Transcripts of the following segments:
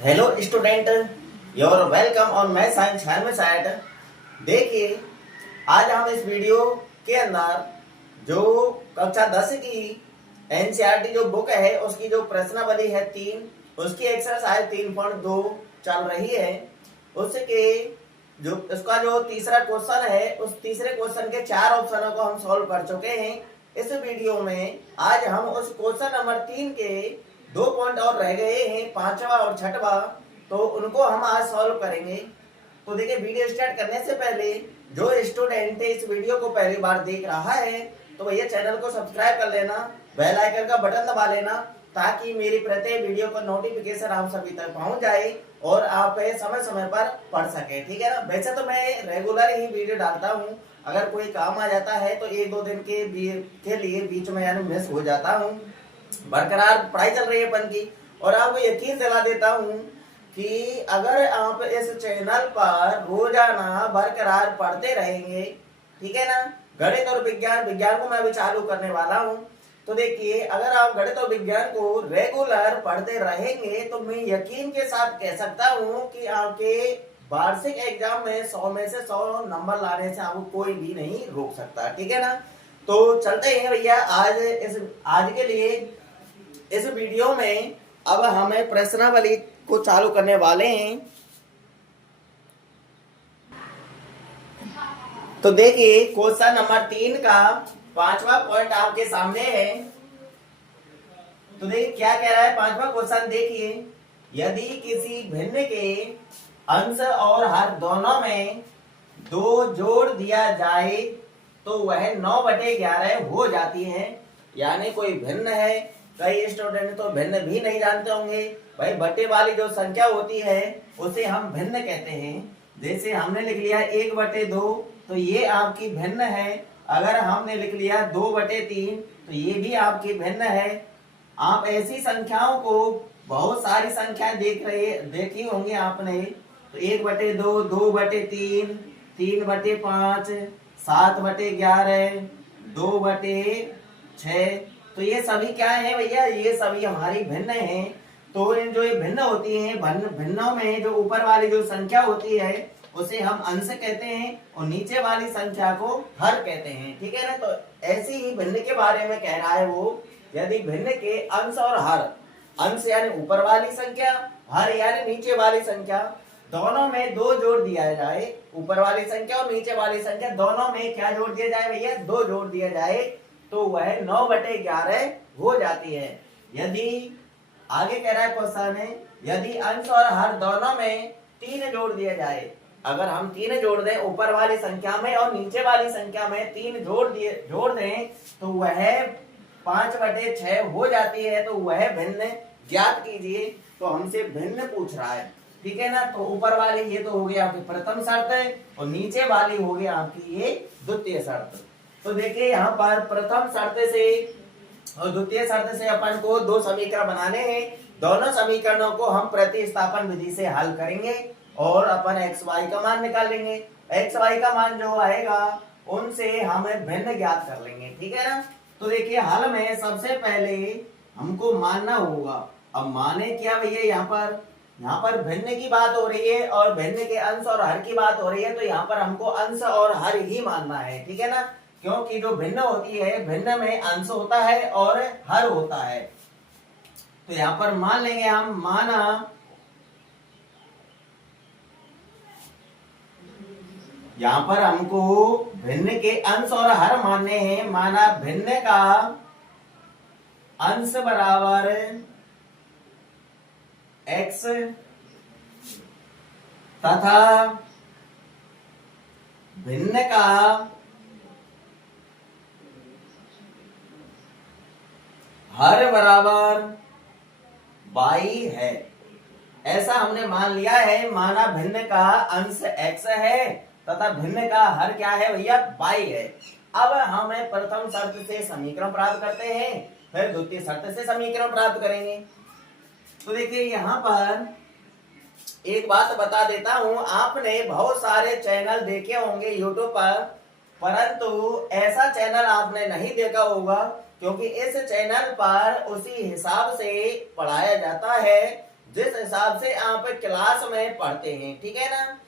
Hello student, your welcome on my science helmet. देखिए, आज हम इस वीडियो के अंदर जो कक्षा 10 की एनसीईआरटी जो बुक है उसकी जो प्रश्नावली है 3, उसकी एक्सरसाइज 3.2 चल रही है। उसके जो उसका जो तीसरा क्वेश्चन है, उस तीसरे क्वेश्चन के 4 ऑप्शनों को हम सॉल्व कर चुके हैं। इस वीडियो में आज हम उस क्वेश्चन नंबर 3 के 2 पॉइंट और रह गए हैं, 5वां और 6वां, तो उनको हम आज सॉल्व करेंगे। तो देखिए, वीडियो स्टार्ट करने से पहले जो स्टूडेंट इस वीडियो को पहली बार देख रहा है तो भैया चैनल को सब्सक्राइब कर लेना, बेल आइकन का बटन दबा लेना, ताकि मेरी प्रत्येक वीडियो का नोटिफिकेशन आप सभी तक पहुंच जाए और आप समय समय पर पढ़ सके। ठीक है ना। वैसे तो मैं रेगुलर ही वीडियो डालता हूं, अगर कोई काम आ जाता है तो 1-2 दिन के लिए बीच में यानी मिस हो जाता हूं। बरकरार पढ़ाई चल रही है अपन की, और आपको यकीन दिला देता हूं कि अगर आप इस चैनल पर रोजाना बरकरार पढ़ते रहेंगे, ठीक है ना, गणित और विज्ञान को मैं अभी चालू करने वाला हूं, तो देखिए, अगर आप गणित और विज्ञान को रेगुलर पढ़ते रहेंगे तो मैं यकीन के साथ कह सकता हूं कि आपके वार्षिक एग्जाम में 100 में से 100 नंबर लाने से आपको कोई भी नहीं रोक सकता। ठीक है ना। तो चलते हैं भैया, आज के लिए इस वीडियो में अब हमें प्रश्नावली को चालू करने वाले हैं। तो देखिए, क्वेश्चन नंबर 3 का 5वां पॉइंट आपके सामने है। तो देखिए क्या कह रहा है 5वां क्वेश्चन। देखिए, यदि किसी भिन्न के अंश और हर दोनों में 2 जोड़ दिया जाए तो वह 9/11 हो जाती है। यानी कोई भिन्न है, कई स्टूडेंट तो भिन्न भी नहीं जानते होंगे। भाई, बटे वाली जो संख्या होती है उसे हम भिन्न कहते हैं। जैसे हमने लिख लिया 1/2, तो ये आपकी भिन्न है। अगर हमने लिख लिया 2/3, तो ये भी आपकी भिन्न है। आप ऐसी संख्याओं को, बहुत सारी संख्याएं देखी होंगी आपने। तो 1/2, 2/3, 3/5, 7/11, 2/6, तो ये सभी क्या है भैया, ये सभी हमारी भिन्न हैं। तो जो ये भिन्न होती हैं, भिन्नों में जो ऊपर वाली जो संख्या होती है उसे हम अंश कहते हैं और नीचे वाली संख्या को हर कहते हैं। ठीक है ना। तो ऐसी ही भिन्न के बारे में कह रहा है वो, यदि भिन्न के अंश और हर, अंश यानी ऊपर वाली संख्या, हर यानी नीचे वाली संख्या, दोनों में 2 जोड़ दिया जाए, ऊपर वाली संख्या और नीचे वाली संख्या दोनों में क्या जोड़ दिया जाए भैया, 2 जोड़ दिया जाए, तो वह 9/11 हो जाती है। यदि आगे कह रहा है क्वेश्चन है, यदि अंश और हर दोनों में 3 जोड़ दिया जाए, अगर हम 3 जोड़ दें ऊपर वाली संख्या में और नीचे वाली संख्या में 3 जोड़ दें तो वह 5/6 हो जाती है। तो वह भिन्न ज्ञात कीजिए। तो हमसे भिन्न पूछ रहा है। ठीक है ना। तो ऊपर वाली ये तो हो गई आपकी प्रथम शर्त और नीचे वाली हो गई आपकी ये द्वितीय शर्त। तो देखिए, यहाँ पर प्रथम शर्त से और द्वितीय शर्त से अपन को 2 समीकरण बनाने हैं। दोनों समीकरणों को हम प्रतिस्थापन विधि से हल करेंगे और अपन x y का मान निकाल लेंगे। x y का मान जो आएगा उनसे हम भिन्न ज्ञात कर लेंगे। ठीक है ना। तो देखिए, हल में सबसे पहले हमको मानना होगा। अब माने क्या भैया, यहाँ पर भिन्न की बात हो रही है और भिन्न के अंश और हर की बात हो रही है, तो यहाँ पर हमको अंश और हर ही मानना है। ठीक है ना। क्योंकि जो भिन्न होती है, भिन्न में अंश होता है और हर होता है। तो यहां पर मान लेंगे हम, माना यहां पर हमको भिन्न के अंश और हर मानने हैं। माना भिन्न का अंश बराबर x तथा भिन्न का हर बराबर y है, ऐसा हमने मान लिया है। माना भिन्न का अंश x है तथा भिन्न का हर क्या है भैया, y है। अब हमें प्रथम शर्त से समीकरण प्राप्त करते हैं, फिर द्वितीय शर्त से समीकरण प्राप्त करेंगे। तो देखिए, यहाँ पर एक बात बता देता हूं, आपने बहुत सारे चैनल देखे होंगे यूट्यूब पर, परंतु ऐसा चैनल आपने नहीं देखा होगा, क्योंकि इस चैनल पर उसी हिसाब से पढ़ाया जाता है जिस हिसाब से आप क्लास में पढ़ते हैं, ठीक है ना।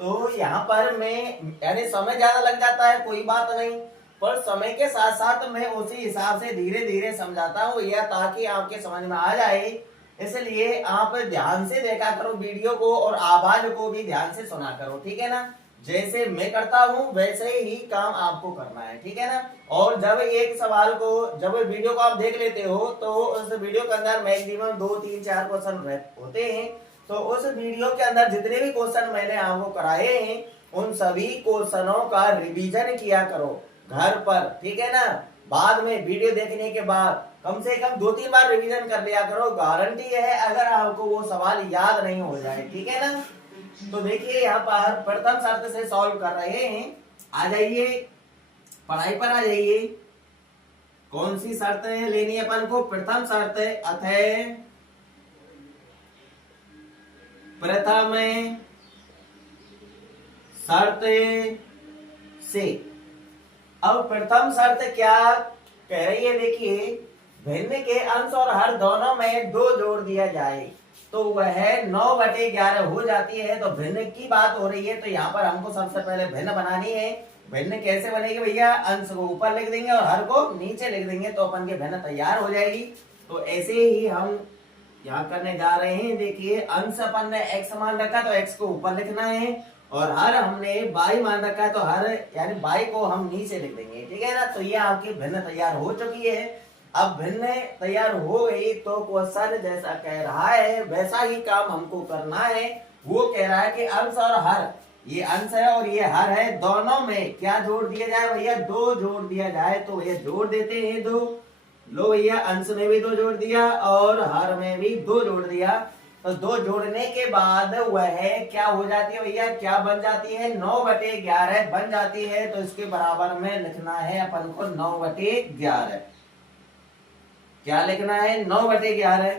तो यहाँ पर मैं यानी समय ज्यादा लग जाता है कोई बात नहीं, पर समय के साथ साथ मैं उसी हिसाब से धीरे धीरे समझाता हूँ भैया, ताकि आपके समझ में आ जाए। इसलिए आप ध्यान से देखा करो वीडियो को और आवाज को भी ध्यान से सुना करो, ठीक है ना। जैसे मैं करता हूँ वैसे ही काम आपको करना है, ठीक है ना। और जब एक सवाल को, जब वीडियो को आप देख लेते हो तो उस वीडियो के अंदर मैक्सिमम 2 3 4 क्वेश्चन होते हैं। तो उस वीडियो के अंदर जितने भी क्वेश्चन मैंने आपको कराए हैं उन सभी क्वेश्चनों का रिवीजन किया करो घर पर, ठीक है ना। बाद में वीडियो देखने के बाद कम से कम 2 3 बार रिवीजन कर लिया करो, गारंटी है अगर आपको वो सवाल याद नहीं हो जाए, ठीक है ना। तो देखिए यहाँ पर प्रथम शर्त से सॉल्व कर रहे हैं। आ जाइए पढ़ाई पर आ जाइए। कौन सी शर्त लेनी है अपन को? प्रथम शर्त, अतः प्रथम शर्त से। अब प्रथम शर्त क्या कह रही है? देखिए, भिन्न के अंश और हर दोनों में 2 जोड़ दिया जाए तो वह 9/11 हो जाती है। तो भिन्न की बात हो रही है, तो यहाँ पर हमको सबसे पहले भिन्न बनानी है। भिन्न कैसे बनेगी भैया? अंश को ऊपर लिख देंगे और हर को नीचे लिख देंगे तो अपन की भिन्न तैयार हो जाएगी। तो ऐसे ही हम यहाँ करने जा रहे हैं। देखिए, अंश अपन ने x मान रखा तो x को ऊपर लिखना है, और हर हमने y मान रखा है तो हर यानी y को हम नीचे लिख देंगे, ठीक है ना। तो ये आपकी भिन्न तैयार हो चुकी है। अब भिन्न तैयार हो गई तो क्वेश्चन जैसा कह रहा है वैसा ही काम हमको करना है। वो कह रहा है कि अंश और हर, ये अंश है और ये हर है, दोनों में क्या जोड़ दिया जाए भैया? 2 जोड़ दिया जाए। तो भैया जोड़ देते हैं 2। लो भैया, अंश में भी 2 जोड़ दिया और हर में भी 2 जोड़ दिया। तो 2 जोड़ने के बाद वह क्या हो जाती है भैया? क्या बन जाती है? 9/11 बन जाती है। तो इसके बराबर में लिखना है अपन को 9/11। क्या लिखना है? 9/11।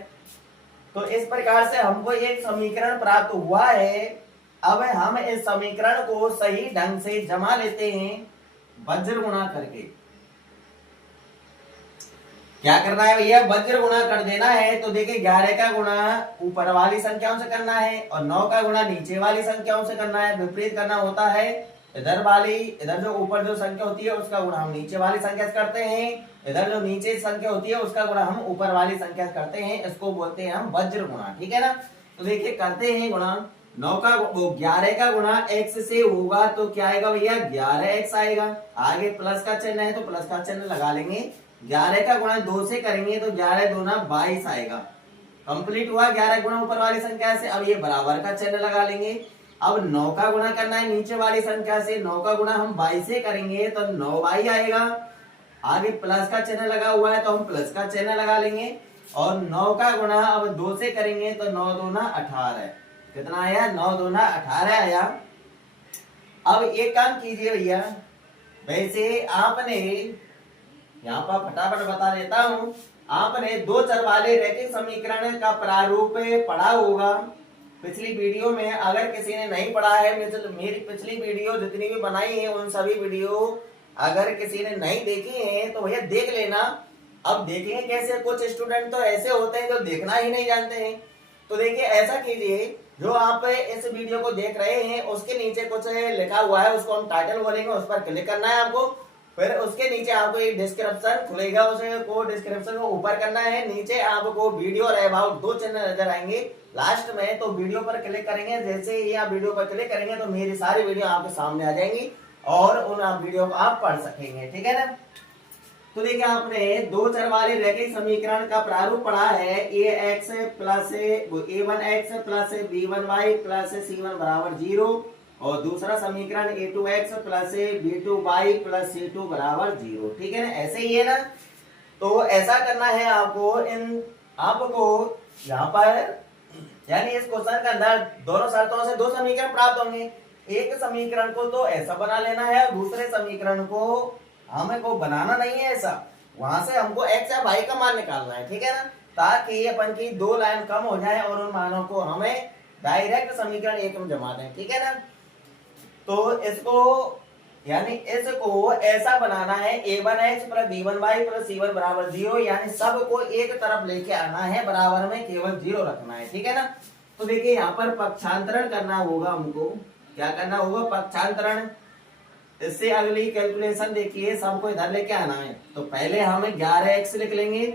तो इस प्रकार से हमको एक समीकरण प्राप्त हुआ है। अब हम इस समीकरण को सही ढंग से जमा लेते हैं वज्र गुणा करके। क्या करना है भैया? वज्र गुणा कर देना है। तो देखिए, 11 का गुणा ऊपर वाली संख्याओं से करना है और 9 का गुणा नीचे वाली संख्याओं से करना है। विपरीत करना होता है। इधर जो ऊपर जो संख्या होती है उसका गुणा हम नीचे वाली संख्या से करते हैं, इधर जो नीचे संख्या होती है उसका गुणा हम ऊपर वाली संख्या से करते हैं। इसको बोलते हैं हम वज्र गुणा, ठीक है ना। तो देखिए, करते हैं गुणा। 11 का गुणा x से होगा तो क्या आएगा भैया? 11x आएगा। आगे प्लस का चिन्ह है तो प्लस का चिन्ह लगा लेंगे। 11 का गुणा 2 से करेंगे तो 11 दूना 22 आएगा। कंप्लीट हुआ 11 गुणा ऊपर वाली संख्या से। अब ये बराबर का चिन्ह लगा लेंगे। अब 9 का गुणा करना है नीचे वाली संख्या से। 9 का गुणा हम 22 से करेंगे तो 9y आएगा। आगे प्लस का चिन्ह लगा हुआ है तो हम प्लस का चिन्ह लगा लेंगे। और 9 का गुणा अब 2 से करेंगे तो 9 दूना 18। कितना आया? 9 दूना 18 आया। अब एक काम कीजिए भैया, वैसे आपने यहाँ पर फटाफट बता देता हूँ, आपने 2 चर वाले रैखिक समीकरण का प्रारूप पढ़ा होगा पिछली वीडियो में। अगर किसी ने नहीं पढ़ा है, मेरी पिछली वीडियो जितनी भी बनाई है उन सभी वीडियो अगर किसी ने नहीं देखी है तो भैया देख लेना। अब देखेंगे कैसे? कुछ स्टूडेंट तो ऐसे होते हैं जो देखना ही नहीं जानते हैं। तो देखिए, ऐसा कीजिए, जो आप इस वीडियो को देख रहे हैं उसके नीचे कुछ लिखा हुआ है, उसको हम टाइटल बोलेंगे, उस पर क्लिक करना है आपको। फिर उसके नीचे आपको एक डिस्क्रिप्शन खुलेगा, उसको डिस्क्रिप्शन को ऊपर करना है। नीचे आपको वीडियो और अबाउट 2 चिन्ह नजर आएंगे लास्ट में। तो वीडियो पर क्लिक करेंगे, जैसे ही आप वीडियो पर क्लिक करेंगे तो मेरी सारी वीडियो आपके सामने आ जाएंगी और उन वीडियो को आप पढ़ सकेंगे, ठीक है ना। तो देखिए, आपने 2 चर वाले रैखिक समीकरण का प्रारूप पढ़ा है। ax plus a1x plus b1y plus c1 बराबर 0 और दूसरा समीकरण a2x plus b2y plus c2 बराबर 0, ठीक है ना। ऐसे ही है ना। तो ऐसा करना है आपको। आपको यहाँ पर यानी इस क्वेश्चन के अंदर दोनों शर्तों से 2 समीकरण प्राप्त होंगे। एक समीकरण को तो ऐसा बना लेना है और दूसरे समीकरण को हमको बनाना नहीं है ऐसा। वहां से हमको x या y का मान निकालना है, ठीक है ना, ताकि अपन की 2 लाइन कम हो जाए और उन मानों को हमें डायरेक्ट समीकरण 1 में जमा दें, ठीक है ना। तो इसको यानी इसको ऐसा बनाना है a1x plus b1y plus c1 बराबर 0, यानी सबको एक तरफ लेके आना है, बराबर में केवल 0 रखना है, ठीक है ना। तो देखिए यहाँ पर पक्षांतरण करना होगा हमको, क्या करना होगा, पक्षांतरण। इससे अगली कैलकुलेशन देखिए, सबको इधर लेके आना है, तो पहले हम 11x लिख लेंगे,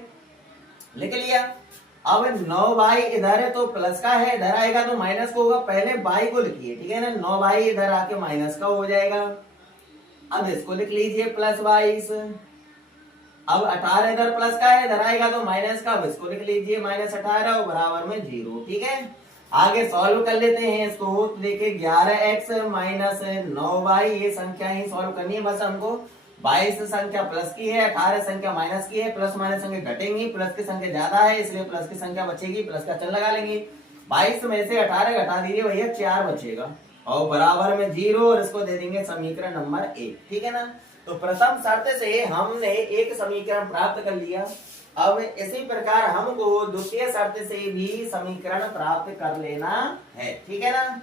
लिख लिया। अब 9y इधर है तो प्लस का है, इधर आएगा तो माइनस को होगा, पहले y को लिखिए, ठीक है ना। 9y इधर आके माइनस का हो जाएगा। अब इसको लिख लीजिए प्लस 22। अब 18 इधर प्लस का है, इधर आएगा तो माइनस का, अब इसको लिख लीजिए माइनस 18 बराबर में 0, ठीक है। आगे सॉल्व कर लेते हैं इसको। देखिए 11x माइनस 9y, ये संख्या ही सॉल्व करनी है बस हमको। 22 संख्या प्लस की है, 18 संख्या माइनस की है, प्लस माइनस संख्या घटेंगी, प्लस की संख्या ज्यादा है इसलिए प्लस की संख्या बचेगी, प्लस का चिन्ह लगा लेंगे। 22 में से 18 घटा दीजिए भैया, 4 बचेगा और बराबर में 0, और इसको दे देंगे समीकरण नंबर 1, ठीक है ना। तो प्रथम शर्त से हमने एक समीकरण प्राप्त कर लिया। अब इसी प्रकार हमको द्वितीय शर्त से भी समीकरण प्राप्त कर लेना है, ठीक है ना।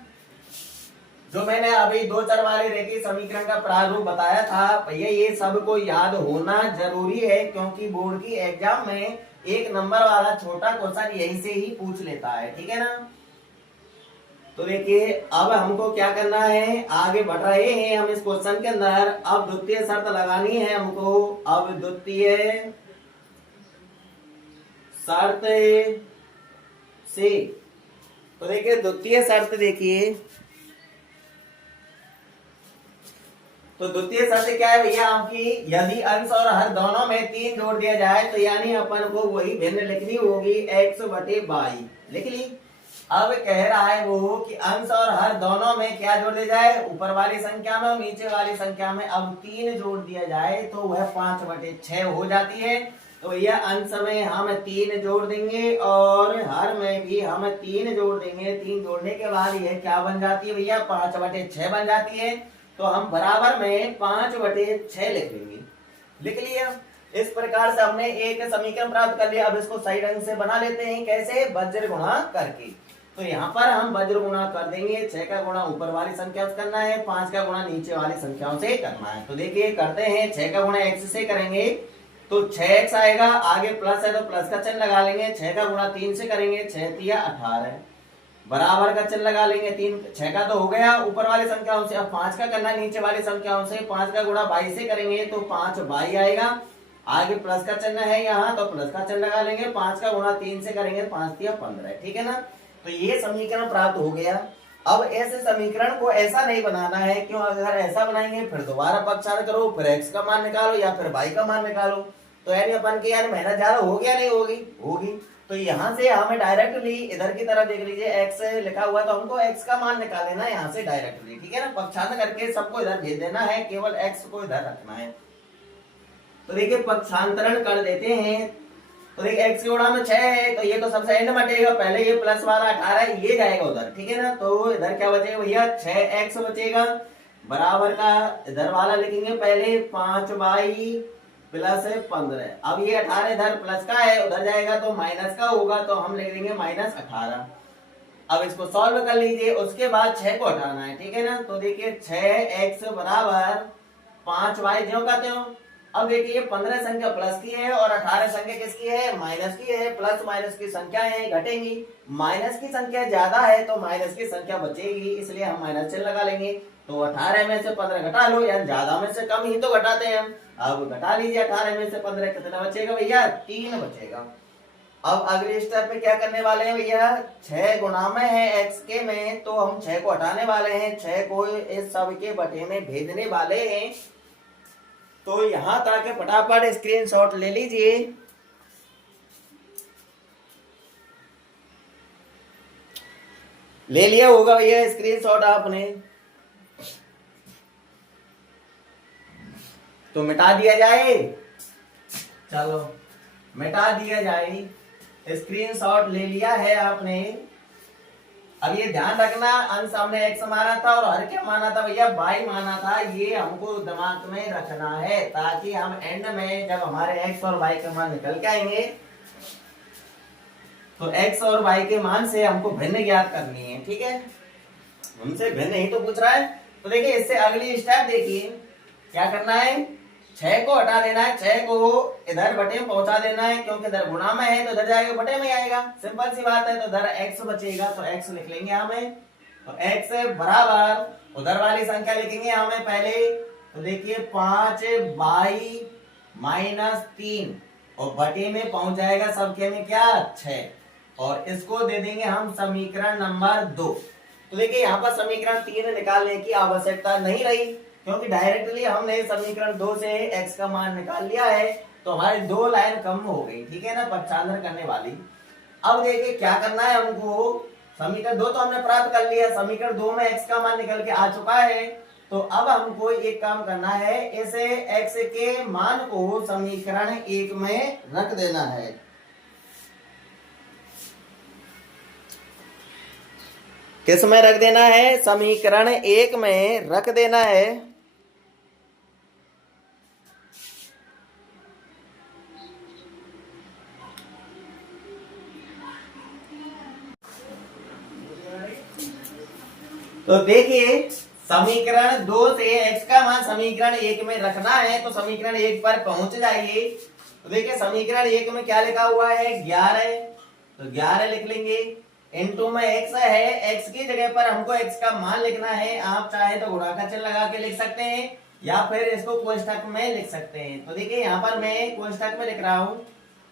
जो मैंने अभी 2 चर वाले रेखीय समीकरण का प्रारूप बताया था भैया, ये सबको याद होना जरूरी है, क्योंकि बोर्ड की एग्जाम में 1 नंबर वाला छोटा क्वेश्चन यहीं से ही पूछ लेता है, ठीक है ना। तो देखिए अब हमको क्या करना है, आगे बढ़ रहे हैं हम इस क्वेश्चन के अंदर। अब द्वितीय शर्त लगानी है हमको। अब द्वितीय शर्त से, तो देखिए द्वितीय शर्त देखिए, तो द्वितीय शर्त क्या है भैया आपकी, यदि अंश और हर दोनों में 3 जोड़ दिया जाए तो यानी अपन को वही भिन्न लिखनी होगी, x बटे y, लिख ली। अब कह रहा है वो कि अंश और हर दोनों में क्या जोड़ दिया जाए, ऊपर वाली संख्या में और नीचे वाली संख्या में अब 3 जोड़ दिया जाए तो वह 5 बटे 6 हो जाती है। तो यह अंश में हम 3 जोड़ देंगे और हर में भी हम 3 जोड़ देंगे। 3 जोड़ने के बाद यह क्या बन जाती है भैया, 5 बटे 6 बन जाती है। तो हम बराबर में 5 बटे 6 लिख देंगे, लिख लिया। इस प्रकार से हमने एक समीकरण प्राप्त कर लिया। अब इसको सही ढंग से बना लेते हैं, कैसे, वज्र गुणा करके। तो यहाँ पर हम वज्र गुणा कर देंगे, 6 का गुणा ऊपर वाली संख्या से करना है, 5 का गुणा नीचे वाली संख्याओं से करना है। तो देखिए करते हैं, 6 का गुणा x से करेंगे तो 6x आएगा, आगे प्लस है तो प्लस का चिन्ह लगा लेंगे। 6 का गुणा 3 से करेंगे, 6 तिया 18 बराबर का चिन्ह लगा लेंगे। 6 का तो हो गया ऊपर वाली संख्याओं से। अब 5 का करना नीचे वाली संख्याओं से। 5 का गुणा 22 से करेंगे तो 5 22 आएगा, आगे प्लस का चिन्ह है यहाँ तो प्लस का चिन्ह लगा लेंगे। 5 का गुणा 3 से करेंगे, 5 तिया 15, ठीक है ना। तो ये समीकरण प्राप्त हो गया। अब ऐसे समीकरण को ऐसा नहीं बनाना है, क्यों, अगर ऐसा बनाएंगे फिर दोबारा पक्षांतर करो, फिर x का मान निकालो या फिर y का मान निकालो, तो यानी अपन की यानी मेहनत ज्यादा होगी या नहीं होगी, होगी। तो यहाँ से हमें डायरेक्टली इधर की तरफ देख लीजिए, x लिखा हुआ तो हमको x का मान निकाल लेना है यहाँ से डायरेक्टली, ठीक है ना। पक्षांतर करके सबको इधर भेज देना है, केवल x को इधर रखना है। तो देखिए पक्षांतरण कर देते हैं। तो देखिए x गुणा में 6 है तो ये तो सबसे एंड में बचेगा, पहले ये प्लस वाला 18 ये जाएगा उधर, ठीक है ना। तो इधर क्या बचेगा भैया, 6x बचेगा, बराबर का इधर वाला लिखेंगे पहले 5y प्लस 15। अब ये 18 इधर प्लस का है, उधर जाएगा तो माइनस का होगा, तो हम लिख देंगे माइनस 18। अब इसको सॉल्व कर लीजिए, उसके बाद 6 को हटाना है, ठीक है ना। तो देखिए 6x बराबर 5y ज्यों का त्यों। अब देखिए 15 संख्या प्लस की है और 18 संख्या किसकी है, माइनस की है। प्लस माइनस की संख्या है घटेंगी, माइनस की संख्या ज्यादा है तो माइनस की संख्या बचेगी, इसलिए हम माइनस चिन्ह लगा लेंगे। तो 18 में से 15 घटा लो, यार ज्यादा में से कम ही तो घटाते हैं हम। अब घटा लीजिए 18 में से 15, कितना बचेगा भैया, 3 बचेगा। अब अगले स्टेप पे क्या करने वाले हैं भैया, 6 गुणा में है x के में, तो हम 6 को हटाने वाले हैं, 6 को इस सब के बटे में भेजने वाले हैं। तो यहां तक फटाफट स्क्रीनशॉट ले लीजिए। ले लिया होगा भैया स्क्रीनशॉट आपने, तो मिटा दिया जाए, चलो मिटा दिया जाए। स्क्रीनशॉट ले लिया है आपने। अब ये ध्यान रखना, अंश हमने x माना था और हर क्या माना था भैया, y माना था। ये हमको दिमाग में रखना है, ताकि हम एंड में जब हमारे x और y के मान निकल के आएंगे तो x और y के मान से हमको भिन्न ज्ञात करनी है, ठीक है। हमसे भिन्न ही तो पूछ रहा है। तो देखिए इससे अगली स्टेप देखिए, क्या करना है, 6 को हटा देना है, 6 को इधर बटे में पहुंचा देना है, क्योंकि इधर गुणा में है तो इधर जाएगा बटे में आएगा, सिंपल सी बात है। तो इधर x बचेगा तो x लिख लेंगे हमें, तो x बराबर उधर वाली संख्या लिखेंगे हमें पहले, तो देखिए 5/3 और बटे में पहुंच जाएगा सबके में क्या 6, और इसको दे देंगे हम समीकरण नंबर 2। तो देखिए यहाँ पर समीकरण 3 निकालने की आवश्यकता नहीं रही, क्योंकि डायरेक्टली हमने समीकरण 2 से x का मान निकाल लिया है, तो हमारी 2 लाइन कम हो गई, ठीक है ना, पक्षांतर करने वाली। अब देखिए क्या करना है हमको, समीकरण 2 तो हमने प्राप्त कर लिया, समीकरण 2 में x का मान निकल के आ चुका है, तो अब हमको एक काम करना है, इसे x के मान को समीकरण 1 में रख देना है। किस में रख देना है, समीकरण 1 में रख देना है। तो देखिए समीकरण 2 से x का मान समीकरण 1 में रखना है, तो समीकरण 1 पर पहुंच जाइए। तो देखिए समीकरण 1 में क्या लिखा हुआ है 11, तो 11 लिख लेंगे, इनटू में x है, x की जगह पर हमको x का मान लिखना है। आप चाहे तो गुणा का चिन्ह लगा के लिख सकते हैं, या फिर इसको कोष्ठक में लिख सकते हैं। तो देखिए यहाँ पर मैं कोष्ठक में लिख रहा हूँ,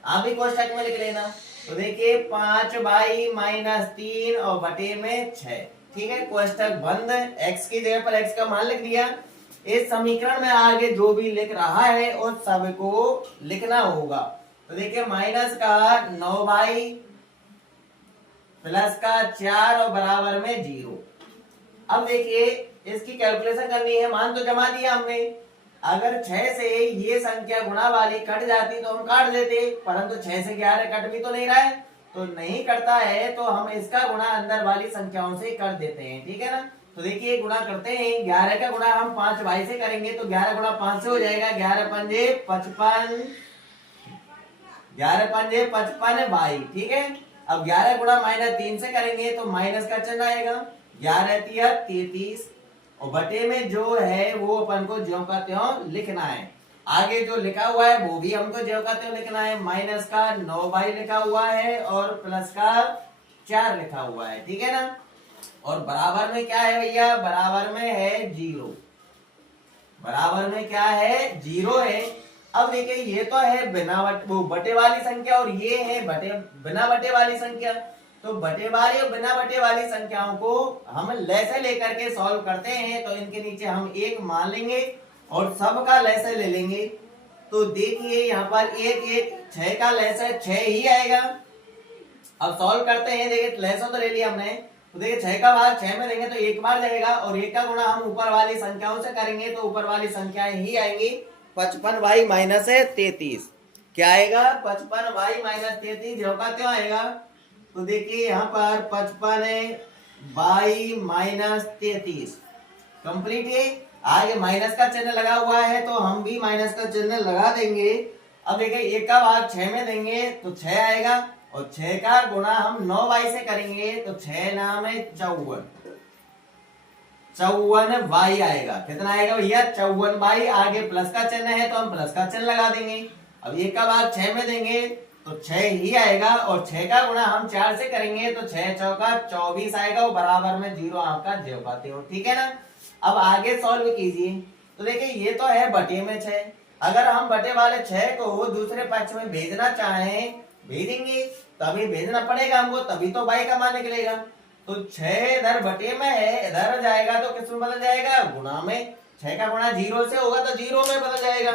आप भी कोष्ठक में लिख लेना। तो देखिए 5/-3 और बटे में 6, ठीक है, कोष्ठक बंद, x की जगह पर x का मान लिख दिया। इस समीकरण में आगे जो भी लिख रहा है उस सब को लिखना होगा। तो देखिए माइनस का 9/, प्लस का 4 और बराबर में 0। अब देखिए इसकी कैलकुलेशन करनी है, मान तो जमा दिया हमने, अगर 6 से ये संख्या गुणा वाली कट जाती तो हम काट देते, परंतु 6 से 11 कट भी तो नहीं रहा है, तो नहीं करता है, तो हम इसका गुणा अंदर वाली संख्याओं से कर देते हैं, ठीक है ना। तो देखिए गुणा करते हैं, 11 का गुणा हम 5/2 से करेंगे, तो 11 गुणा 5 से हो जाएगा 11×5 = 55, 11×5 = 55/22, ठीक है। अब 11 गुणा -3 से करेंगे तो माइनस का चिन्ह आएगा, 11×3 = 33, और बटे में जो है वो अपन को ज्यों का त्यों लिखना है। आगे जो लिखा हुआ है वो भी हमको ज्यों का त्यों लिखना है, माइनस का 9/2 लिखा हुआ है और प्लस का 4 लिखा हुआ है, ठीक है ना। और बराबर में क्या है भैया, बराबर में है 0, बराबर में क्या है 0 है। अब देखिए ये तो है बिना बटे वाली संख्या, और ये है बिना बटे वाली संख्या। तो बटे वाली और बिना बटे वाली संख्याओं को हम लैसे लेकर के सॉल्व करते हैं, तो इनके नीचे हम 1 मान लेंगे और सबका लैसे ले लेंगे। तो देखिए यहाँ पर 6 का लैसे 6 ही आएगा। अब सॉल्व करते हैं, देखिए लैसा तो ले लिया हमने, तो देखिए 6 का भाग 6 में देंगे तो 1 बार जाएगा, और 1 का गुणा हम ऊपर वाली संख्याओं से करेंगे तो ऊपर वाली संख्याएं ही आएंगी। 55y - 33 क्या आएगा, 55y - 33 का क्यों आएगा। तो देखिए यहाँ पर 55y - 33 कंप्लीट है। आगे माइनस का चिन्ह लगा हुआ है तो हम भी माइनस का चिन्ह लगा देंगे। अब देखिए 1 का भाग 6 में देंगे तो 6 आएगा, और 6 का गुणा हम 9y से करेंगे तो 6 नाम है 54, 54y आएगा। कितना आएगा भैया 54y। आगे प्लस का चिन्ह है तो हम प्लस का चिन्ह लगा देंगे। अब 1 का भाग 6 में देंगे तो 6 ही आएगा, और 6 का गुणा हम 4 से करेंगे तो 6 चौका 24 आएगा, और बराबर में 0 आपका ज्यों का त्यों, ठीक है ना। अब आगे सॉल्व कीजिए। तो देखिए ये तो है बटे में 6, अगर हम बटे वाले 6 को दूसरे पक्ष में भेजना चाहें भेजेंगे, तभी भेजना पड़ेगा हमको, तभी तो y का मान निकलेगा। तो 6 इधर बटे में है, इधर जाएगा तो किस में बदल जाएगा, गुणा में। 6 का गुणा 0 से होगा तो 0 में बदल जाएगा।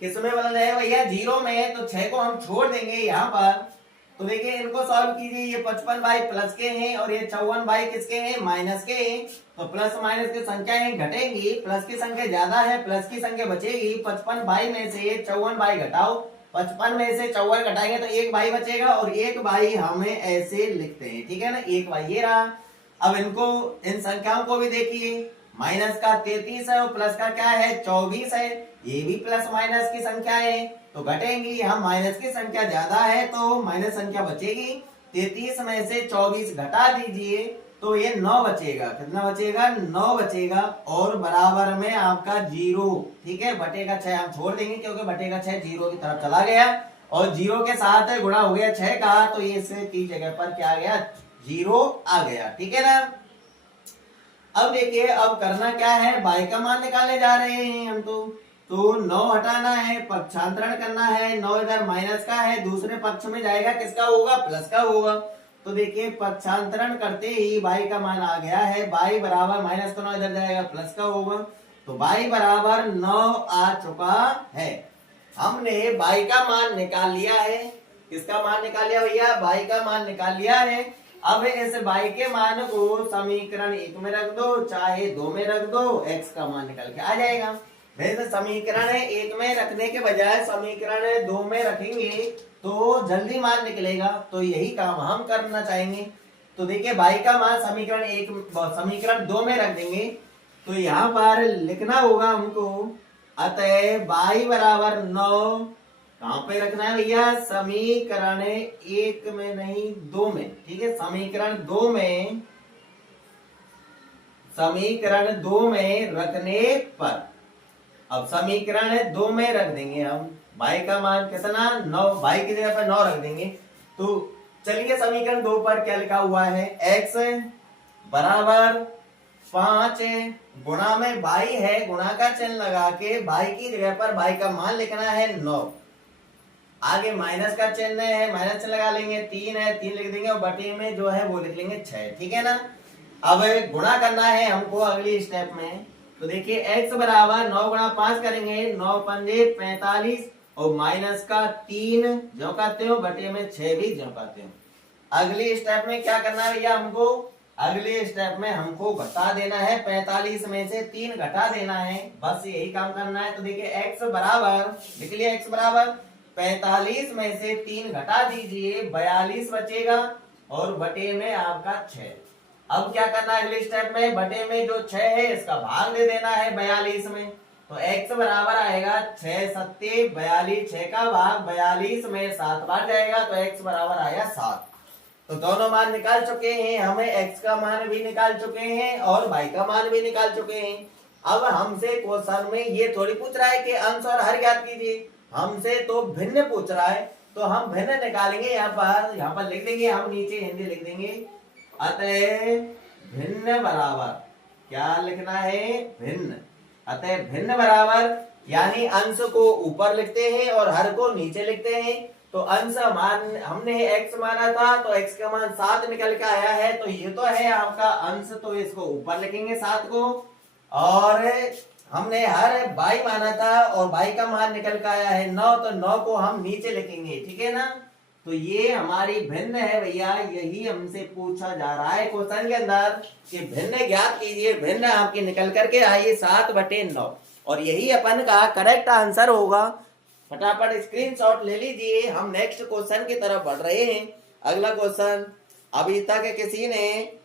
किस में बदल जाएगा भैया 0 में। तो 6 को हम छोड़ देंगे यहाँ पर। तो देखिए इनको सॉल्व कीजिए, ये 55y प्लस के हैं और ये 54y किसके हैं, माइनस के हैं। तो प्लस माइनस की संख्याएं घटेंगी, प्लस की संख्या ज्यादा है, प्लस की संख्या बचेगी। 55y में से 54y घटाओ, 55 में से 54 घटाएंगे तो 1y बचेगा, और 1y हमें ऐसे लिखते हैं, ठीक है ना, 1y ये रहा। अब इनको इन संख्याओं को भी देखिए, माइनस का 33 है और प्लस का क्या है 24 है, ये भी प्लस माइनस की संख्या है तो घटेंगी। यहाँ माइनस की संख्या ज्यादा है तो माइनस संख्या बचेगी। 33 में से 24 घटा दीजिए तो ये 9 बचेगा, कितना बचेगा 9 बचेगा, और बराबर में आपका 0, ठीक है, बटेगा 6 हम छोड़ देंगे क्योंकि बटेगा 6 0 की तरफ चला गया, और 0 के साथ गुणा हो गया 6 का, तो ये इससे की जगह पर क्या आ गया 0 आ गया, ठीक है ना। अब देखिए अब करना क्या है, y का मान निकालने जा रहे हैं हम तो 9 हटाना है, पक्षांतरण करना है, 9 इधर माइनस का है, दूसरे पक्ष में जाएगा किसका होगा, प्लस का होगा। तो देखिए पक्षांतरण करते ही y का मान आ गया है, y बराबर माइनस का 9 इधर जाएगा प्लस का होगा, तो y बराबर 9 आ चुका है। हमने y का मान निकाल लिया है, किसका मान निकाल लिया भैया, y का मान निकाल लिया है। अब इस y के मान को समीकरण 1 में रख दो चाहे 2 में रख दो, x का मान निकल के आ जाएगा। वैसे समीकरण 1 में रखने के बजाय समीकरण 2 में रखेंगे तो जल्दी मान निकलेगा, तो यही काम हम करना चाहेंगे। तो देखिए y का मान समीकरण 2 में रख देंगे, तो यहाँ पर लिखना होगा हमको, अतः y बराबर 9 कहां पे रखना है भैया, समीकरण 1 में नहीं 2 में, ठीक है, समीकरण 2 में रखने पर, अब समीकरण 2 में रख देंगे हम y का मान कितना 9, y की जगह पर 9 रख देंगे। तो चलिए समीकरण 2 पर क्या लिखा हुआ है, x बराबर 5 गुणा में y है, गुणा का चिन्ह लगा के y की जगह पर y का मान लिखना है 9, आगे माइनस का चिन्ह है, माइनस चिन्ह लगा लेंगे, 3 है 3 लिख देंगे, और बटे में जो है वो लिख लेंगे 6, ठीक है ना। अब गुणा करना है हमको अगली स्टेप में, तो देखिए x बराबर 9 गुणा 5 करेंगे, 9 पंजे 45, और माइनस का 3 जो करते हो बटे में 6 भी जो करते हो। अगली स्टेप में क्या करना है भैया हमको, अगले स्टेप में हमको घटा देना है, 45 में से 3 घटा देना है, बस यही काम करना है। तो देखिए x बराबर लिख लिया, x बराबर 45 में से 3 घटा दीजिए, 42 बचेगा, और बटे में आपका 6। अब क्या करना है अगले स्टेप में, बटे में जो 6 है इसका भाग दे देना है 42 में, तो x बराबर आएगा 6 सत्ते 42, 6 का भाग 42 में 7 बार जाएगा, तो x बराबर आया 7। तो दोनों मान निकाल चुके हैं, हमें x का मान भी निकाल चुके हैं और y का मान भी निकाल चुके हैं। अब हमसे क्वेश्चन में ये थोड़ी पूछ रहा है कि अंश और हर ज्ञात कीजिए, हमसे तो भिन्न पूछ रहा है, तो हम भिन्न निकालेंगे। यहाँ पर लिख देंगे, हम नीचे हिंदी लिख देंगे, अतः भिन्न बराबर, क्या लिखना है, भिन्न, अतः भिन्न बराबर, यानी अंश को ऊपर लिखते हैं और हर को नीचे लिखते हैं। तो अंश मान हमने x माना था, तो x का मान 7 निकल के आया है, तो ये तो है आपका अंश, तो इसको ऊपर लिखेंगे 7 को, और हमने हर y माना था और y का मान निकल के आया है 9, तो 9 को हम नीचे लिखेंगे, ठीक है ना। तो ये हमारी भिन्न है भैया, यही हमसे पूछा जा रहा है क्वेश्चन के अंदर कि भिन्न ज्ञात कीजिए। भिन्न आपकी निकल करके आई 7/9, और यही अपन का करेक्ट आंसर होगा। फटाफट स्क्रीनशॉट ले लीजिए, हम नेक्स्ट क्वेश्चन की तरफ बढ़ रहे हैं। अगला क्वेश्चन, अभी तक किसी ने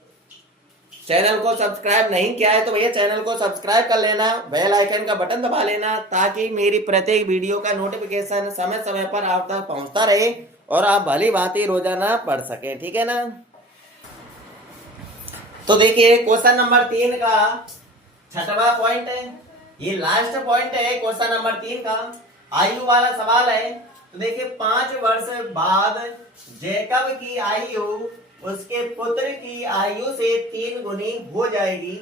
चैनल को सब्सक्राइब नहीं किया है तो भैया चैनल को सब्सक्राइब कर लेना, बेल आइकन का बटन दबा लेना, ताकि मेरी प्रत्येक वीडियो का नोटिफिकेशन समय समय पर आप तक पहुंचता रहे और आप भली भांति रोजाना पढ़ सके, ठीक है ना। तो देखिए क्वेश्चन नंबर 3 का 6वां पॉइंट है, ये लास्ट पॉइंट है क्वेश्चन नंबर 3 का, आयु वाला सवाल है। तो देखिए 5 वर्ष बाद जैकब की आयु उसके पुत्र की आयु से 3 गुनी हो जाएगी।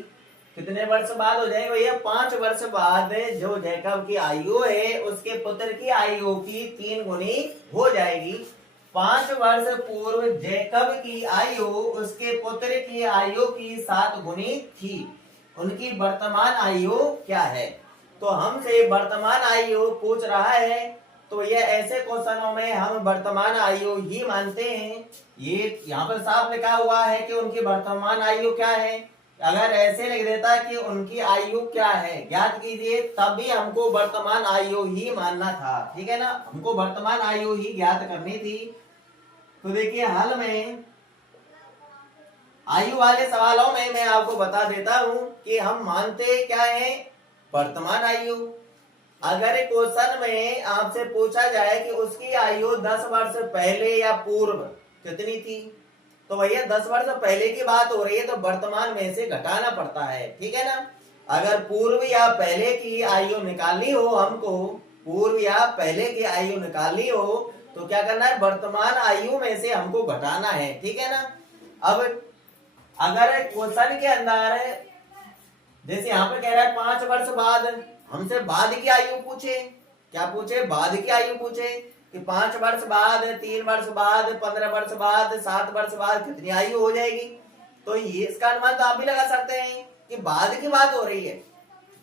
कितने वर्ष बाद हो जाएगी भैया, 5 वर्ष बाद जो जैकब की आयु है उसके पुत्र की आयु की 3 गुनी हो जाएगी। 5 वर्ष पूर्व जैकब की आयु उसके पुत्र की आयु की 7 गुनी थी, उनकी वर्तमान आयु क्या है। तो हमसे वर्तमान आयु पूछ रहा है, तो ये ऐसे क्वेश्चनों में हम वर्तमान आयु ही मानते हैं। ये यहाँ पर साफ लिखा हुआ है कि उनकी वर्तमान आयु क्या है, अगर ऐसे लिख देता कि उनकी आयु क्या है ज्ञात कीजिए, तब भी हमको वर्तमान आयु ही मानना था, ठीक है ना, हमको वर्तमान आयु ही ज्ञात करनी थी। तो देखिए हल में आयु वाले सवालों में मैं आपको बता देता हूं कि हम मानते क्या है, वर्तमान आयु। अगर क्वेश्चन में आपसे पूछा जाए कि उसकी आयु 10 वर्ष पहले या पूर्व कितनी थी, तो भैया 10 वर्ष पहले की बात हो रही है तो वर्तमान में से घटाना पड़ता है, ठीक है ना। अगर पूर्व या पहले की आयु निकालनी हो हमको, पूर्व या पहले की आयु निकालनी हो तो क्या करना है, वर्तमान आयु में से हमको घटाना है, ठीक है ना। अब अगर क्वेश्चन के अंदर जैसे यहाँ पे कह रहा है 5 वर्ष बाद, हमसे बाद की आयु पूछे, क्या पूछे, बाद की आयु पूछे कि 5 वर्ष बाद, 3 वर्ष बाद, 15 वर्ष बाद, 7 वर्ष बाद कितनी आयु हो जाएगी। तो ये इसका अनुमान तो आप भी लगा सकते हैं कि बाद की बात हो रही है।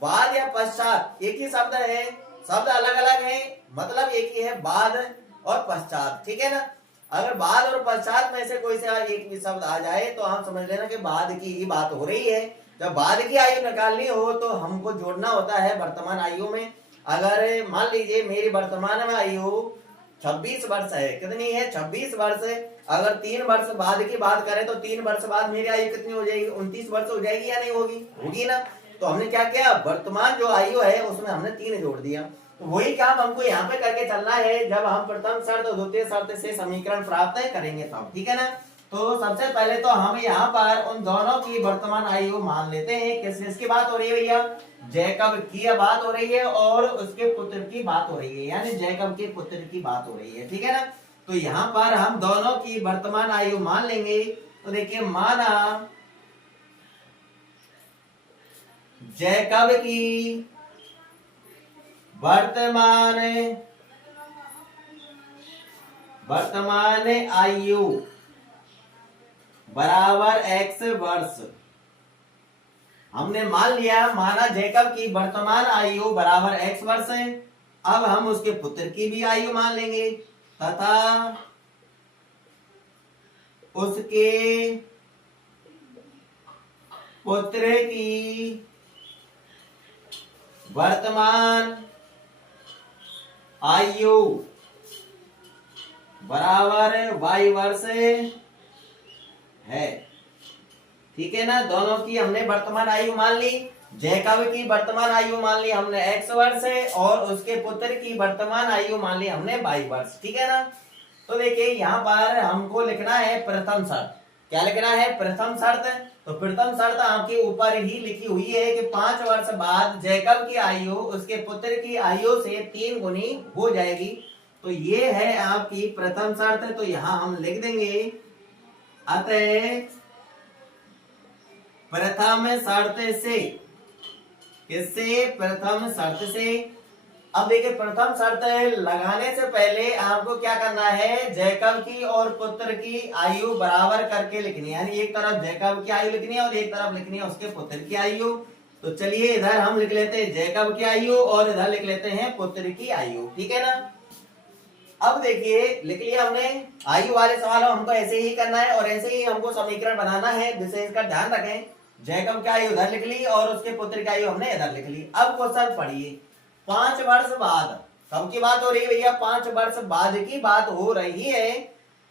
बाद या पश्चात एक ही शब्द है, शब्द अलग अलग है, मतलब एक ही है, बाद और पश्चात, ठीक है ना। अगर बाद और पश्चात में से कोई से एक भी शब्द आ जाए तो हम समझ लेना कि बाद की ही बात हो रही है। जब बाद की आयु निकालनी हो तो हमको जोड़ना होता है वर्तमान आयु में। अगर मान लीजिए मेरी वर्तमान में आयु 26 वर्ष है, कितनी है, 26 वर्ष। अगर 3 वर्ष बाद की बात करें तो 3 वर्ष बाद मेरी आयु कितनी हो जाएगी, 29 वर्ष हो जाएगी या नहीं होगी, होगी ना। तो हमने क्या किया, वर्तमान जो आयु है उसमें हमने 3 जोड़ दिया। तो वही काम हमको यहाँ पे करके चलना है जब हम प्रथम शर्त और द्वितीय शर्त से समीकरण प्राप्त करेंगे तब, ठीक है ना। तो सबसे पहले तो हम यहाँ पर उन दोनों की वर्तमान आयु मान लेते हैं। किसकी बात हो रही है भैया, जैकब की बात हो रही है और उसके पुत्र की बात हो रही है, यानी जैकब के पुत्र की बात हो रही है, ठीक है ना। तो यहाँ पर हम दोनों की वर्तमान आयु मान लेंगे। तो देखिए माना जैकब की वर्तमान आयु बराबर x वर्ष। हमने मान लिया, माना जैकब की वर्तमान आयु बराबर x वर्ष है। अब हम उसके पुत्र की भी आयु मान लेंगे तथा उसके पुत्र की वर्तमान आयु बराबर y वर्ष है, ठीक है ना। दोनों की हमने वर्तमान आयु मान ली। जैकब की वर्तमान आयु मान ली हमने x वर्ष है और उसके पुत्र की वर्तमान आयु मान ली हमने y वर्ष, ठीक है ना। तो देखिए यहाँ पर हमको लिखना है प्रथम शर्त। क्या लिखना है, प्रथम शर्त। तो प्रथम शर्त आपके ऊपर ही लिखी हुई है कि 5 वर्ष बाद जैकब की आयु उसके पुत्र की आयु से 3 गुनी हो जाएगी। तो ये है आपकी प्रथम शर्त। तो यहाँ हम लिख देंगे अतः प्रथम शर्त से, किससे, प्रथम शर्त से। अब देखिए प्रथम शर्त लगाने से पहले आपको क्या करना है, जैकब की और पुत्र की आयु बराबर करके लिखनी है, यानी एक तरफ जैकब की आयु लिखनी है और एक तरफ लिखनी है उसके पुत्र की आयु। तो चलिए इधर हम लिख लेते हैं जैकब की आयु और इधर लिख लेते हैं पुत्र की आयु, ठीक है ना। अब देखिए लिख लिया हमने, आयु वाले सवालों हमको ऐसे ही करना है और ऐसे ही हमको समीकरण बनाना है, विशेष का ध्यान रखें। जैकब की आयु उधर लिख ली और उसके पुत्र की आयु हमने इधर लिख ली। अब क्वेश्चन पढ़िए, 5 वर्ष बाद, कब की बात हो रही है भैया, 5 वर्ष बाद की बात हो रही है।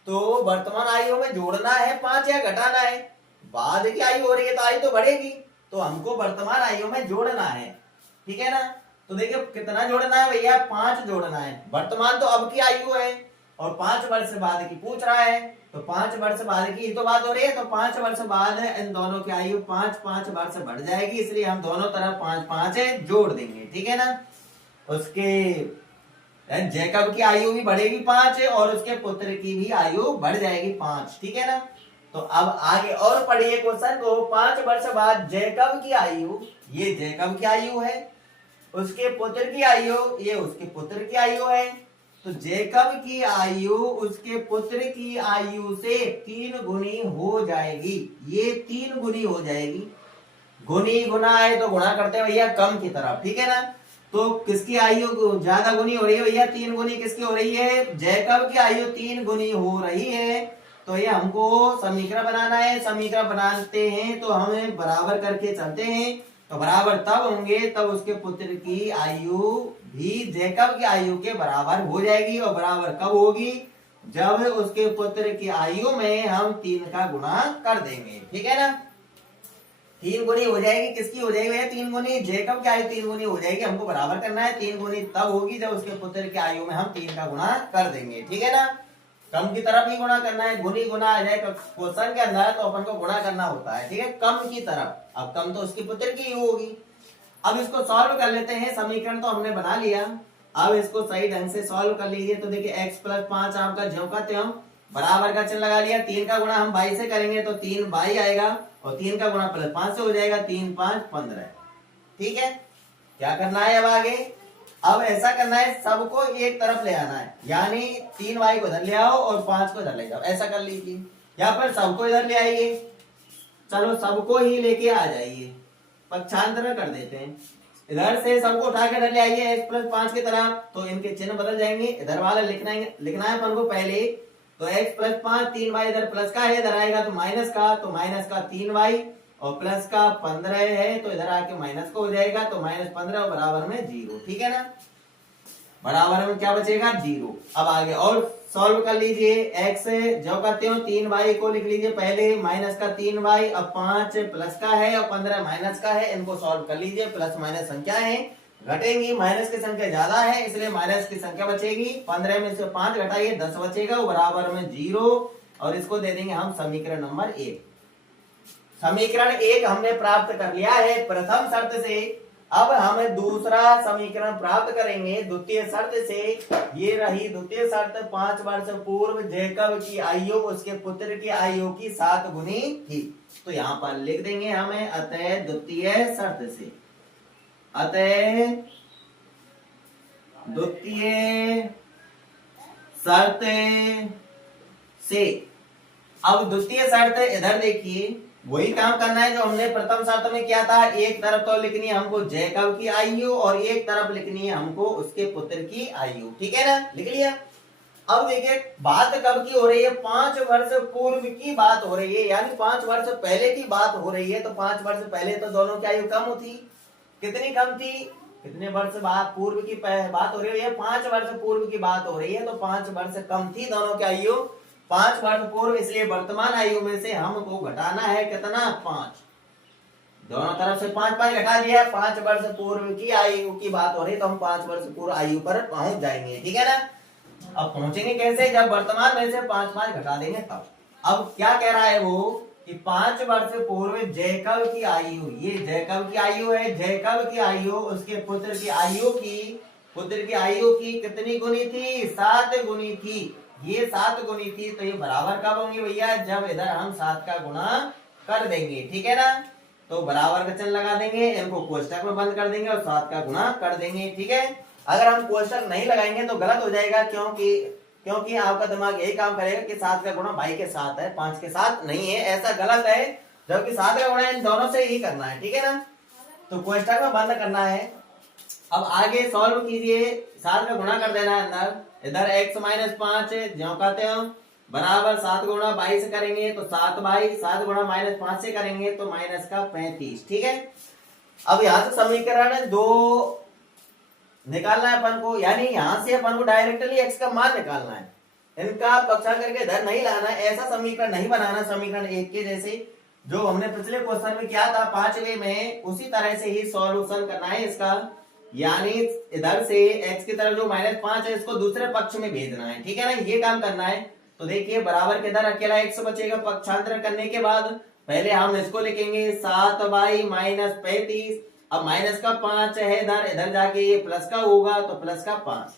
तो वर्तमान आयु में जोड़ना है 5 या घटाना है, बाद की आयु हो रही है तो आयु तो बढ़ेगी, तो हमको वर्तमान आयु में जोड़ना है, ठीक है ना। तो देखिए कितना जोड़ना है भैया, 5 जोड़ना है। वर्तमान तो अब की आयु है और 5 वर्ष बाद की पूछ रहा है, तो 5 वर्ष बाद की ही तो बात हो रही है। तो 5 वर्ष बाद इन दोनों की आयु 5 वर्ष बढ़ जाएगी, इसलिए हम दोनों तरफ 5 जोड़ देंगे, ठीक है ना। उसके जैकब की आयु भी बढ़ेगी 5 और उसके पुत्र की भी आयु बढ़ जाएगी 5, ठीक है ना। तो अब आगे और पढ़िए क्वेश्चन को, 5 वर्ष बाद जैकब की आयु, ये जैकब की आयु है, उसके पुत्र की आयु, ये उसके पुत्र की आयु है। तो जैकब की आयु उसके पुत्र की आयु से 3 गुनी हो जाएगी, ये 3 गुनी हो जाएगी। गुनी गुना है तो गुणा करते हैं भैया कम की तरफ, ठीक है ना। तो किसकी आयु ज्यादा गुनी हो रही है भैया, 3 गुनी किसकी हो रही है, जैकब की आयु 3 गुनी हो रही है। तो ये हमको समीकरण बनाना है, समीकरण बनाते हैं तो हमें बराबर करके चलते हैं। तो बराबर तब होंगे तब उसके पुत्र की आयु भी जैकब की आयु के बराबर हो जाएगी। और बराबर कब होगी, जब उसके पुत्र की आयु में हम 3 का गुणा कर देंगे, ठीक है ना। 3 गुनी हो जाएगी, किसकी हो जाएगी भैया, 3 गुनी, जैकब की आयु 3 गुनी हो जाएगी। हमको बराबर करना है, 3 गुनी तब होगी जब उसके पुत्र की आयु में हम 3 का गुणा कर देंगे, ठीक है ना। कम की तरफ ही गुणा करना है, गुनी गुना आ जाए क्वेश्चन के अंदर तो अपन को गुणा करना होता है, ठीक है, कम की तरफ। अब कम तो उसकी पुत्र की ही होगी। अब इसको सॉल्व कर लेते हैं, समीकरण तो हमने बना लिया, अब इसको सही ढंग से सॉल्व कर लीजिए। तो देखिए x प्लस 5 आपका ज्यों का त्यों बराबर का चिन्ह लगा लिया, 3 का गुणा हम 22 से करेंगे तो 3 22 आएगा और 3 का गुणा प्लस 5 से हो जाएगा, 3 5 15। ठीक है, क्या करना है अब आगे, अब ऐसा करना है सबको एक तरफ ले आना है, यानी 3y को इधर ले आओ और 5 को इधर ले जाओ, ऐसा कर लीजिए। या फिर सबको इधर ले आइए, चलो सबको ही लेके आ जाइए, पक्षांतर कर देते हैं, इधर से सबको उठा के इधर ले आइए x प्लस 5 की तरफ, तो इनके चिन्ह बदल जाएंगे, इधर वाला लिखना है अपन को पहले। तो x प्लस 5 3y इधर प्लस का है, इधर आएगा तो माइनस का, तो माइनस का 3y और प्लस का 15 है, तो इधर आके माइनस को हो जाएगा, तो -15 बराबर में 0। ठीक है ना, बराबर में क्या बचेगा 0। अब आगे और सॉल्व कर लीजिए, x जो करते हो 3y को लिख लीजिए पहले, माइनस का 3y, अब 5 प्लस का है और 15 माइनस का है, इनको सॉल्व कर लीजिए। प्लस माइनस संख्या है घटेंगी, माइनस की संख्या ज्यादा है इसलिए माइनस की संख्या बचेगी, 15 में से 5 घटाइए 10 बचेगा, वो बराबर में 0। और इसको दे देंगे हम समीकरण नंबर 1। समीकरण 1 हमने प्राप्त कर लिया है प्रथम शर्त से। अब हम दूसरा समीकरण प्राप्त करेंगे द्वितीय शर्त से। ये रही द्वितीय शर्त, 5 वर्ष पूर्व जैकब की आयु उसके पुत्र की आयु की 7 गुनी थी। तो यहाँ पर लिख देंगे हमें अतः द्वितीय शर्त से, अतः द्वितीय शर्त से। अब द्वितीय शर्त इधर देखिए, वही काम करना है जो हमने प्रथम शर्त में किया था, एक तरफ तो लिखनी है हमको जैकब की आयु और एक तरफ लिखनी है हमको उसके पुत्र की आयु। ठीक है ना, लिख लिया। अब देखिए बात कब की हो रही है, 5 वर्ष पूर्व की बात हो रही है, यानी 5 वर्ष पहले की बात हो रही है। तो 5 वर्ष पहले तो दोनों की आयु कम थी, कितनी कम थी, कितने वर्ष बाद पूर्व की बात हो रही है, 5 वर्ष पूर्व की बात हो रही है, तो 5 वर्ष कम थी दोनों की आयु, 5 वर्ष पूर्व, इसलिए वर्तमान आयु में से हमको घटाना है कितना 5, दोनों तरफ से 5 5 घटा दिया, 5 वर्ष पूर्व की आयु की बात हो रही, तो हम 5 वर्ष पूर्व आयु पर पहुंच जाएंगे। ठीक है ना, अब पहुंचेंगे कैसे, जब वर्तमान में से 5 5 घटा देंगे तब। अब क्या कह रहा है वो कि 5 वर्ष पूर्व जैकब की आयु, ये जैकब की आयु है, जैकब की आयु उसके पुत्र की आयु की कितनी गुनी थी, 7 गुनी थी। ये 7 गुनी थी, तो ये बराबर कब होंगी भैया, जब इधर हम 7 का गुणा कर देंगे। ठीक है ना, तो बराबर का चिन्ह लगा देंगे, इनको कोष्टक में बंद कर देंगे और 7 का गुणा कर देंगे। ठीक है, अगर हम कोष्टक नहीं लगाएंगे तो गलत हो जाएगा, क्योंकि आपका दिमाग यही काम करेगा कि 7 का गुणा भाई के साथ है, 5 के साथ नहीं है, ऐसा गलत है, जबकि 7 का गुणा इन दोनों से ही करना है। ठीक है ना, तो कोष्टक में बंद करना है। अब आगे सॉल्व कीजिए, 7 का गुणा कर देना है अंदर, इधर x माइनस 5 ज्यों कहते हो बराबर 7 गुणा 22 करेंगे तो 7/22, 7 गुणा -5 से करेंगे तो माइनस का 35। ठीक है, अब यहां से समीकरण 2 निकालना है अपन को, यानी यहां से अपन को डायरेक्टली x का मान निकालना है, इनका पक्षा करके इधर नहीं लाना है, ऐसा समीकरण नहीं बनाना समीकरण 1 के जैसे जो हमने पिछले क्वेश्चन में किया था 5वें में, उसी तरह से ही सॉल्यूशन करना है इसका, यानी इधर से x की तरफ जो -5 है इसको दूसरे पक्ष में भेजना है। ठीक है ना, ये काम करना है। तो देखिए बराबर के इधर अकेला x बचेगा, पक्षांतर करने के बाद पहले हम इसको लिखेंगे 7/- 35, अब माइनस का 5 है इधर जाके ये प्लस का होगा तो प्लस का 5,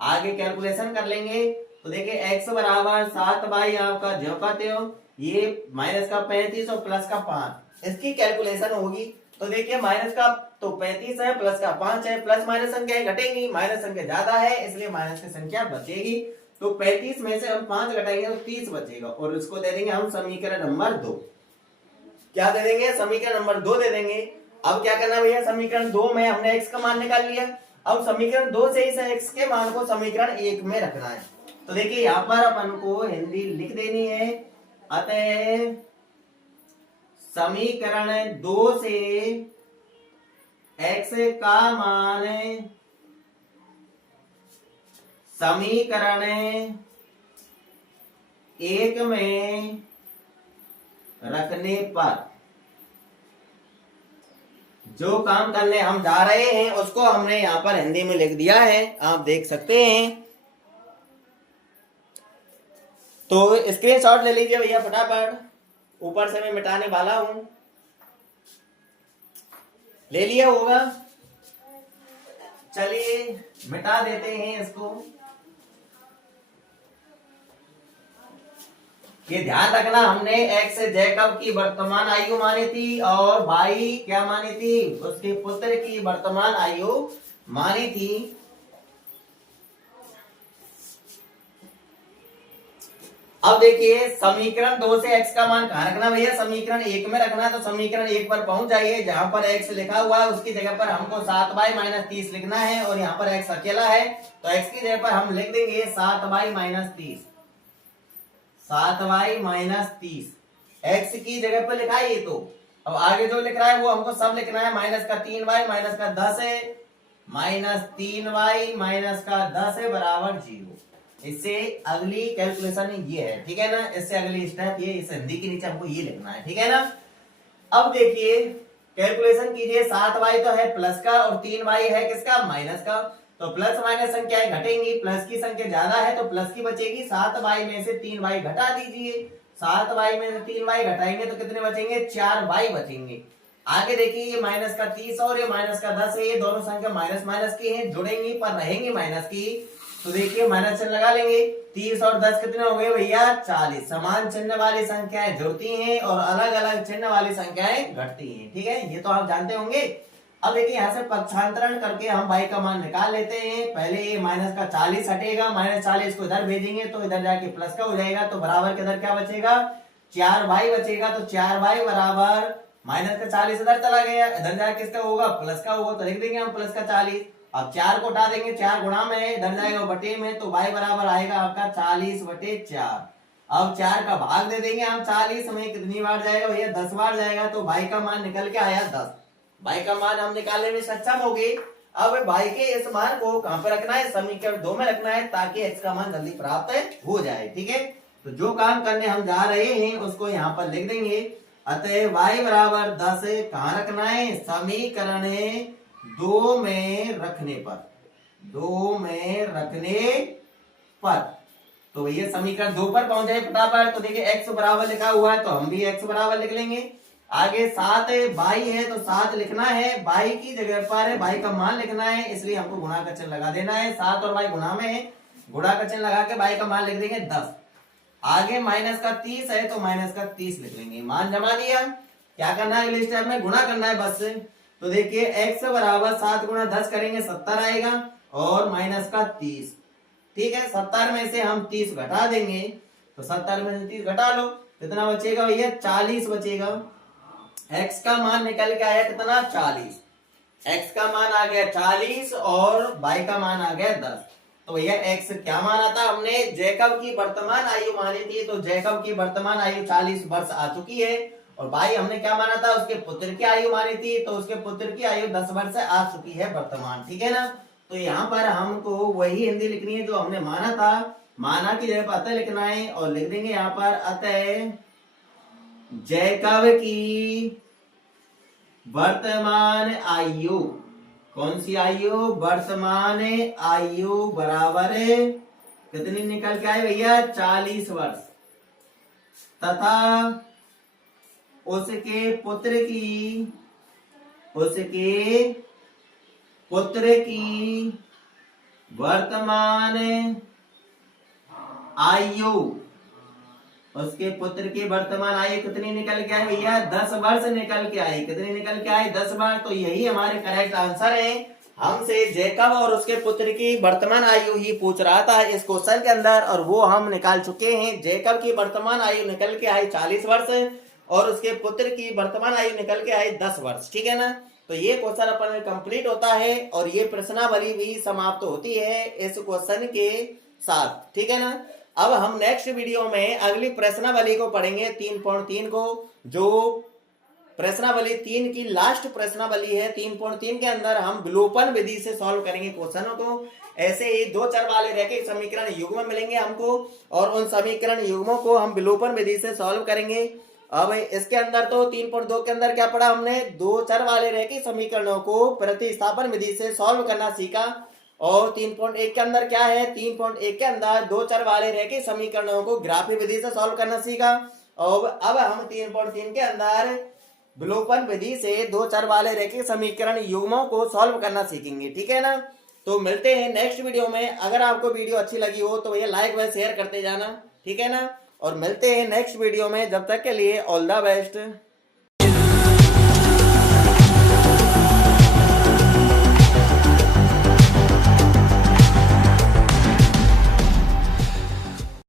आगे कैलकुलेशन कर लेंगे। तो देखिए x बराबर 7/, आपका जो कहते हो ये माइनस का 35 और प्लस का 5, इसकी कैलकुलेशन होगी। तो देखिए माइनस का तो 35 है, प्लस का 5 है, प्लस माइनस संख्या घटेंगी, माइनस संख्या ज्यादा है इसलिए माइनस की संख्या बचेगी। तो 35 में से हम 5 घटाएंगे तो 30 बचेगा, और इसको दे देंगे हम समीकरण नंबर 2। क्या दे देंगे, समीकरण नंबर 2 दे देंगे। अब क्या करना भैया, समीकरण 2 में हमने x का मान निकाल लिया, अब समीकरण 2 से इस x के मान को समीकरण 1 में रखना है। तो देखिए यहाँ पर अपन को हिंदी लिख देनी है, अतः समीकरण 2 से x का मान समीकरण 1 में रखने पर जो काम करने हम जा रहे हैं उसको हमने यहां पर हिंदी में लिख दिया है, आप देख सकते हैं। तो स्क्रीनशॉट ले लीजिए भैया फटाफट, ऊपर से मैं मिटाने वाला हूं। ले लिया होगा, चलिए मिटा देते हैं इसको। ये ध्यान रखना, हमने एक्स जैकब की वर्तमान आयु मानी थी और वाई क्या मानी थी, उसके पुत्र की वर्तमान आयु मानी थी। अब देखिए समीकरण 2 से x का मान कहां रखना भैया, समीकरण 1 में रखना है। तो समीकरण 1 पर पहुंच जाइए, जहां पर x लिखा हुआ है उसकी जगह पर हमको 7y - 30 लिखना है, और यहाँ पर x अकेला है तो x की जगह पर हम लिख देंगे 7y - 30। 7y - 30 x की जगह पर लिखा है ये। तो अब आगे जो लिख रहा है वो हमको सब लिखना है। -3y -10 है, -3y -10 है बराबर 0। इससे अगली कैलकुलेशन ये है, ठीक है ना। इससे अगली स्टेप ये, इस हिंदी के नीचे हमको ये लिखना है, ठीक है ना। अब देखिए कैलकुलेशन कीजिए, 7y तो है प्लस का और 3y है किसका, माइनस का। तो प्लस माइनस संख्याएं घटेंगी, प्लस की संख्या ज्यादा है तो प्लस की बचेगी। 7y में से 3y घटा दीजिए, 7y में से 3y घटाएंगे तो कितने बचेंगे, 4y बचेंगे। आगे देखिए ये -30 और ये -10 है, ये दोनों संख्या माइनस माइनस की हैं, जुड़ेंगी पर रहेंगी माइनस की। तो देखिए माइनस चिन्ह लगा लेंगे। 30 और 10 कितने हो गए भैया, 40। समान चिन्ह वाली संख्याएं जुड़ती हैं और अलग अलग चिन्ह वाली संख्याएं घटती हैं, ठीक है, ये तो आप जानते होंगे। अब देखिए यहाँ से पक्षांतरण करके हम y का मान निकाल लेते हैं। पहले ये -40 हटेगा, -40 को इधर भेजेंगे तो इधर जाके प्लस का हो जाएगा, तो बराबर के इधर क्या बचेगा, 4y बचेगा। तो 4y बराबर -40 इधर चला गया, इधर जाके किसका होगा, प्लस का होगा, तो लिख देंगे हम प्लस का 40। अब 4 को उठा देंगे, 4 गुणा में है, इधर जाएगा बटे में, तो y बराबर आएगा आपका 40/4। अब 4 का भाग दे देंगे हम 40 में, कितनी बार जाएगा भैया, 10 बार जाएगा। तो y का मान निकल के आया 10। y का मान हम निकालने में सक्षम हो गए। अब y के इस मान को कहां पर रखना है, समीकरण 2 में रखना है, ताकि x का मान जल्दी प्राप्त हो जाए, ठीक है। तो जो काम करने हम जा रहे हैं उसको यहाँ पर लिख देंगे। अतः y बराबर 10 कहां रखना है, समीकरण 2 में रखने पर, 2 में रखने पर। तो भैया समीकरण 2 पर पहुंच जाए फटाफट। तो देखिए x बराबर लिखा हुआ है तो हम भी x बराबर लिख लेंगे। आगे 7 y है तो 7 लिखना है, y की जगह पर y का मान लिखना है, इसलिए हमको गुणा का चिन्ह लगा देना है। 7 और y गुणा में है, गुणा का चिन्ह लगा के y का मान लिख देंगे 10। आगे -30 है तो -30 लिख लेंगे, मान जमा दिया। क्या करना है अगले स्टेप में, गुणा करना है बस। तो देखिए x बराबर 7 गुणा 10 करेंगे 70 आएगा और -30, ठीक है। 70 में से हम 30 घटा देंगे, तो 70 में से 30 घटा लो, कितना बचेगा भैया, 40 बचेगा। x का मान निकल के आया कितना, 40। x का मान आ गया 40 और y का मान आ गया 10। तो भैया x क्या माना था हमने, जैकब की वर्तमान आयु मानी थी, तो जैकब की वर्तमान आयु 40 वर्ष आ चुकी है। और भाई हमने क्या माना था, उसके पुत्र की आयु मानी थी, तो उसके पुत्र की आयु 10 वर्ष आ चुकी है वर्तमान, ठीक है ना। तो यहाँ पर हमको वही हिंदी लिखनी है जो हमने माना था, माना की जगह पर अतः लिखना है और लिख देंगे यहाँ पर अतः जैकब की वर्तमान आयु, कौन सी आयु, वर्तमान आयु बराबर कितनी निकल के आए भैया, 40 वर्ष, तथा उसके पुत्र की वर्तमान आयु, उसके पुत्र की वर्तमान आयु कितनी निकल के आई भैया, 10 वर्ष निकल के आई। कितनी निकल के आई, 10 वर्ष। तो यही हमारे करेक्ट आंसर है। हमसे जैकब और उसके पुत्र की वर्तमान आयु ही पूछ रहा था इस क्वेश्चन के अंदर, और वो हम निकाल चुके हैं। जैकब की वर्तमान आयु निकल के आई 40 वर्ष और उसके पुत्र की वर्तमान आयु निकल के आई 10 वर्ष, ठीक है ना। तो ये क्वेश्चन अपन कंप्लीट होता है और ये प्रश्नावली भी समाप्त होती है इस क्वेश्चन के साथ, ठीक है ना। अब हम नेक्स्ट वीडियो में अगली प्रश्नावली को पढ़ेंगे 3.3 को, जो प्रश्नावली 3 की लास्ट प्रश्नावली है। 3.3 के अंदर हम विलोपन विधि से सॉल्व करेंगे क्वेश्चनों को। ऐसे ही 2 चर वाले रैखिक समीकरण युग्म मिलेंगे हमको और उन समीकरण युग्मों को हम विलोपन विधि से सॉल्व करेंगे। अब इसके अंदर तो 3.2 के अंदर क्या पढ़ा हमने, 2 चर वाले रैखिक समीकरणों को प्रतिस्थापन विधि से सॉल्व करना सीखा। और 3.1 के अंदर क्या है, 3.1 के अंदर दो चर वाले रेखीय समीकरणों को ग्राफी विधि से सॉल्व करना सीखा। और अब हम 3.3 के अंदर विलोपन विधि से दो चर वाले रेखीय समीकरण युग्मों को सॉल्व करना सीखेंगे, ठीक है ना। तो मिलते हैं नेक्स्ट वीडियो में। अगर आपको वीडियो अच्छी लगी हो तो भैया लाइक व शेयर करते जाना, ठीक है ना। और मिलते हैं नेक्स्ट वीडियो में, जब तक के लिए ऑल द बेस्ट।